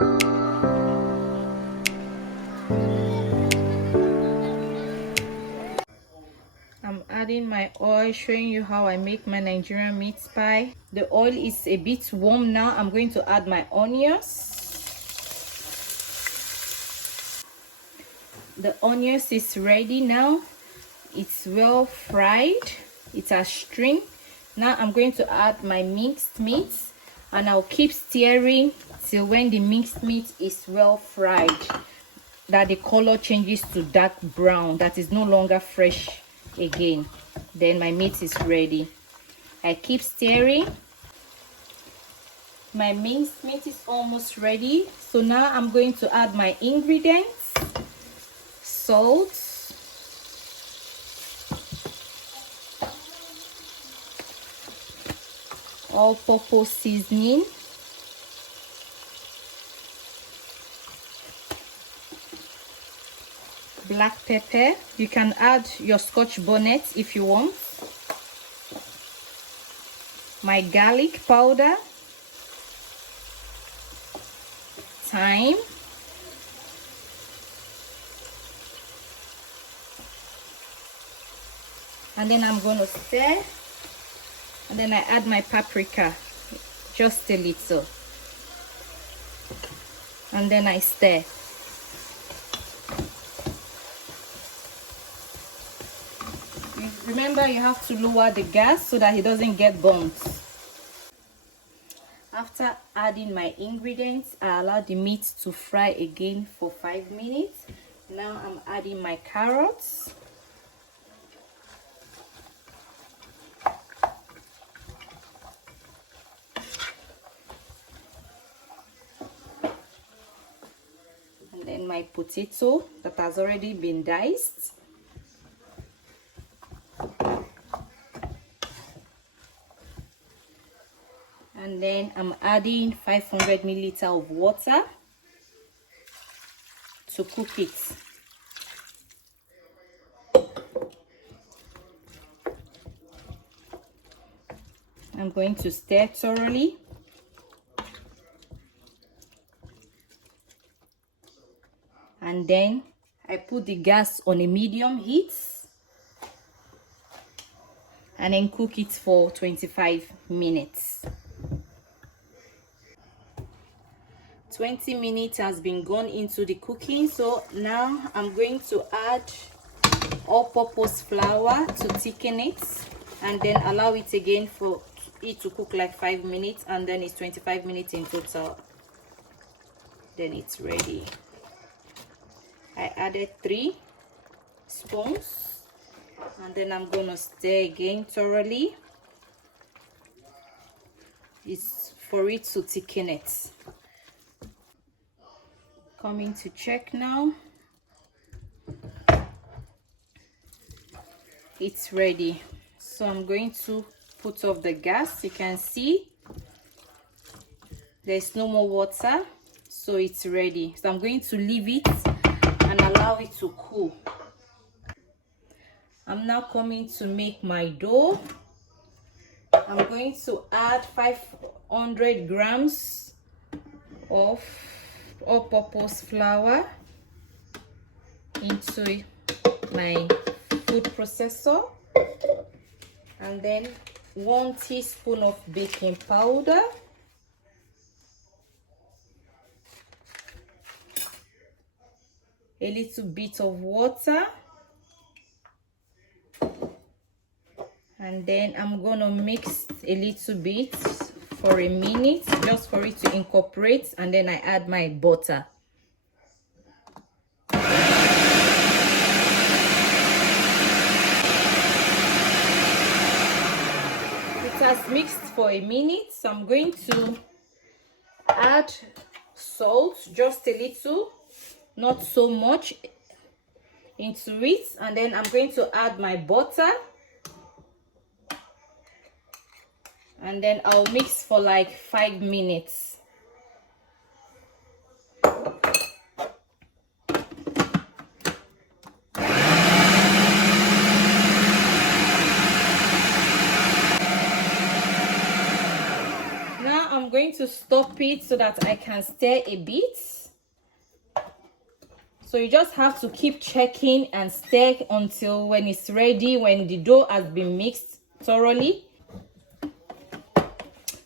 I'm adding my oil, showing you how I make my Nigerian meat pie. The oil is a bit warm now. I'm going to add my onions. The onions is ready now. It's well fried. It has string. Now I'm going to add my minced meat, and I'll keep stirring till when the minced meat is well fried, that the color changes to dark brown, that is no longer fresh again. Then my meat is ready. I keep stirring. My minced meat is almost ready. So now I'm going to add my ingredients: salt, all-purpose seasoning, black pepper. You can add your scotch bonnet if you want. My garlic powder, thyme, and then I'm going to stir, and then I add my paprika, just a little, and then I stir. Remember, you have to lower the gas so that it doesn't get burnt. After adding my ingredients, I allow the meat to fry again for 5 minutes. Now I'm adding my carrots, and then my potato that has already been diced. And then I'm adding 500 milliliters of water to cook it. I'm going to stir thoroughly. And then I put the gas on a medium heat and then cook it for 25 minutes. 20 minutes has been gone into the cooking, so now I'm going to add all-purpose flour to thicken it, and then allow it again for it to cook like 5 minutes, and then it's 25 minutes in total. Then it's ready. I added 3 spoons, and then I'm gonna stir again thoroughly. It's for it to thicken it. Coming to check now. It's ready. So I'm going to put off the gas. You can see there's no more water, so it's ready. So I'm going to leave it and allow it to cool. I'm now coming to make my dough. I'm going to add 500 grams of all-purpose flour into my food processor, and then 1 teaspoon of baking powder, a little bit of water, and then I'm gonna mix a little bit for a minute just for it to incorporate, and then I add my butter. It has mixed for a minute, so I'm going to add salt, just a little, not so much, into it, and then I'm going to add my butter, and then I'll mix for like 5 minutes. Now I'm going to stop it so that I can stir a bit. So you just have to keep checking and stir until when it's ready, when the dough has been mixed thoroughly.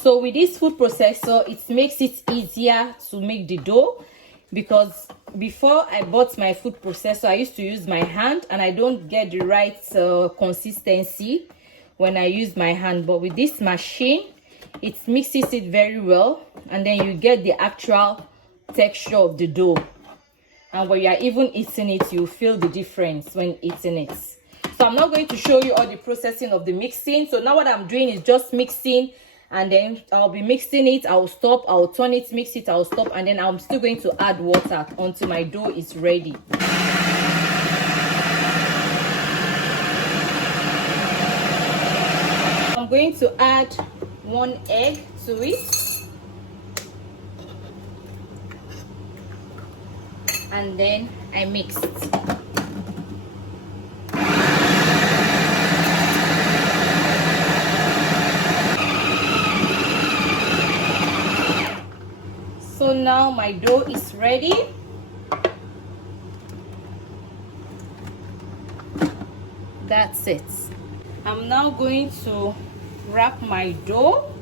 So with this food processor, it makes it easier to make the dough, because before I bought my food processor, I used to use my hand and I don't get the right consistency when I use my hand. But with this machine, it mixes it very well, and then you get the actual texture of the dough. And when you are even eating it, you feel the difference when eating it. So I'm not going to show you all the processing of the mixing. So now what I'm doing is just mixing, and then I'll be mixing it. I'll stop, I'll turn it, mix it, I'll stop, and then I'm still going to add water until my dough is ready. I'm going to add 1 egg to it. And then I mix it. So now my dough is ready. That's it. I'm now going to wrap my dough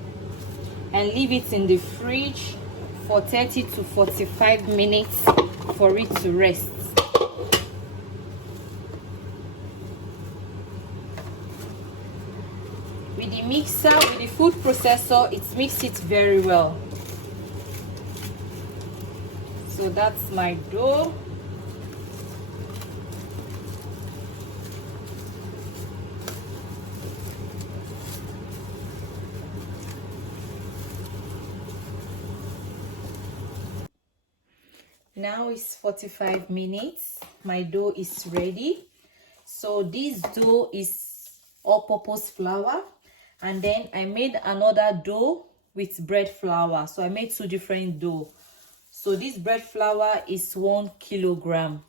and leave it in the fridge for 30 to 45 minutes for it to rest. With the mixer, with the food processor, it mixes it very well. So that's my dough. Now it's 45 minutes. My dough is ready. So this dough is all-purpose flour, and then I made another dough with bread flour. So I made 2 different dough. So this bread flour is 1 kilogram,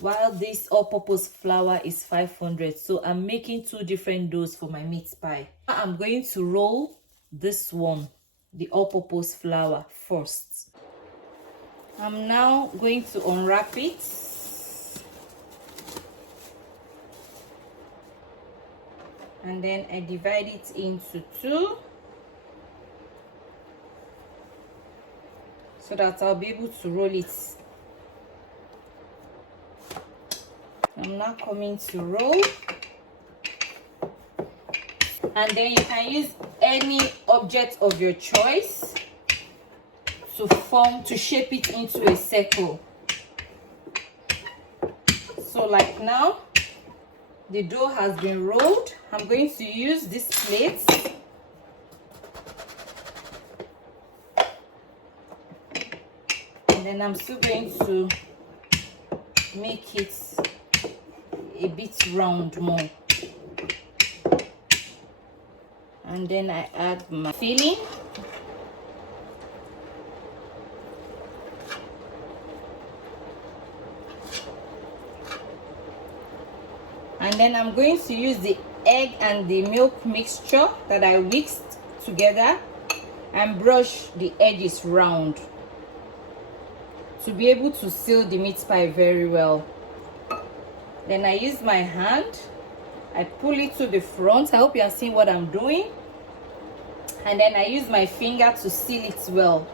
while this all-purpose flour is 500. So I'm making 2 different doughs for my meat pie. I'm going to roll this one, the all-purpose flour, first. I'm now going to unwrap it. And then I divide it into 2 so that I'll be able to roll it. I'm now coming to roll. And then you can use any object of your choice to shape it into a circle. So like now, the dough has been rolled. I'm going to use this plate and then I'm still going to make it a bit round more, and then I add my filling. And then I'm going to use the egg and the milk mixture that I whisked together and brush the edges round to be able to seal the meat pie very well. Then I use my hand, I pull it to the front. I hope you are seeing what I'm doing. And then I use my finger to seal it well.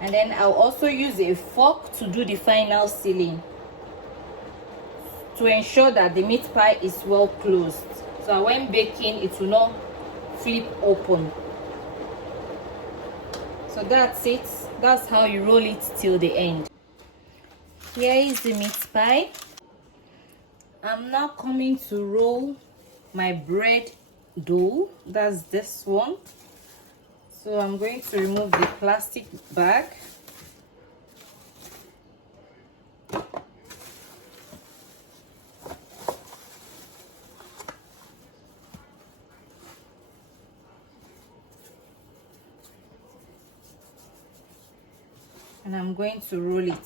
And then I'll also use a fork to do the final sealing, to ensure that the meat pie is well closed, so when baking it will not flip open. So that's it. That's how you roll it till the end. Here is the meat pie. I'm now coming to roll my bread dough. That's this one. So I'm going to remove the plastic bag. And I'm going to roll it.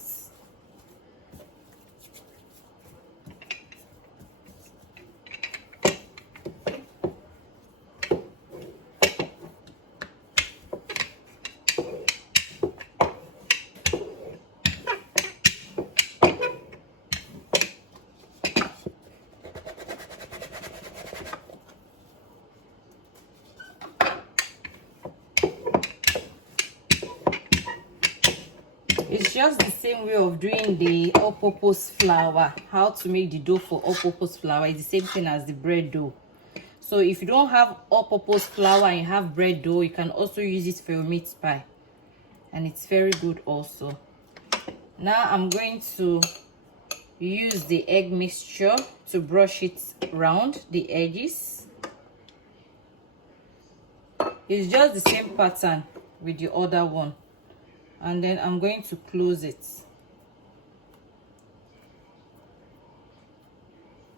just the same way of doing the all-purpose flour. How to make the dough for all-purpose flour is the same thing as the bread dough. So if you don't have all-purpose flour and you have bread dough, you can also use it for your meat pie, and it's very good also. Now I'm going to use the egg mixture to brush it around the edges. It's just the same pattern with the other one, and then I'm going to close it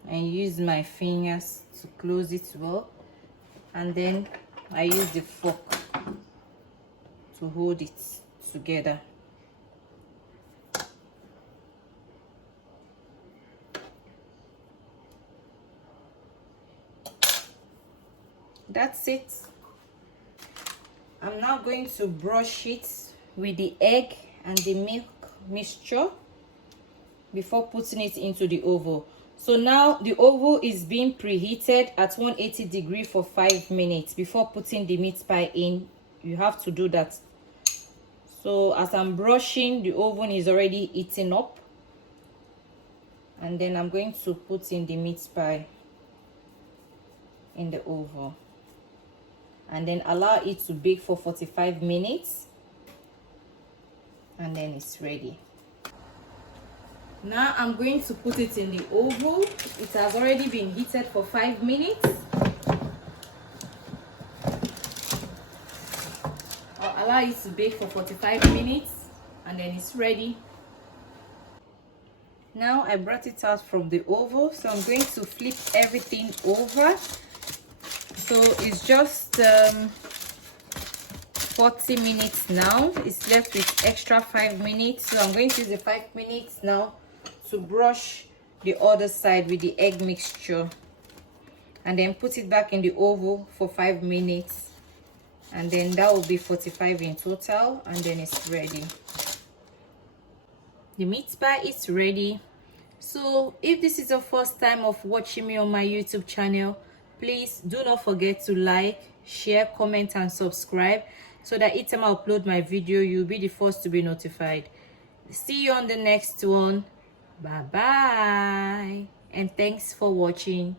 and use my fingers to close it well, and then I use the fork to hold it together. That's it. I'm now going to brush it with the egg and the milk mixture before putting it into the oven. So now the oven is being preheated at 180 degrees for 5 minutes before putting the meat pie in. You have to do that. So as I'm brushing, the oven is already heating up, and then I'm going to put in the meat pie in the oven, and then allow it to bake for 45 minutes, and then it's ready. Now I'm going to put it in the oven. It has already been heated for 5 minutes. I'll allow it to bake for 45 minutes, and then it's ready. Now I brought it out from the oven, so I'm going to flip everything over. So it's just 40 minutes now. It's left with extra 5 minutes, so I'm going to use the 5 minutes now to brush the other side with the egg mixture, and then put it back in the oven for 5 minutes, and then that will be 45 in total, and then it's ready. The meat pie is ready. So if this is your first time of watching me on my YouTube channel, please do not forget to like, share, comment and subscribe, so that each time I upload my video, you'll be the first to be notified. See you on the next one. Bye bye, and thanks for watching.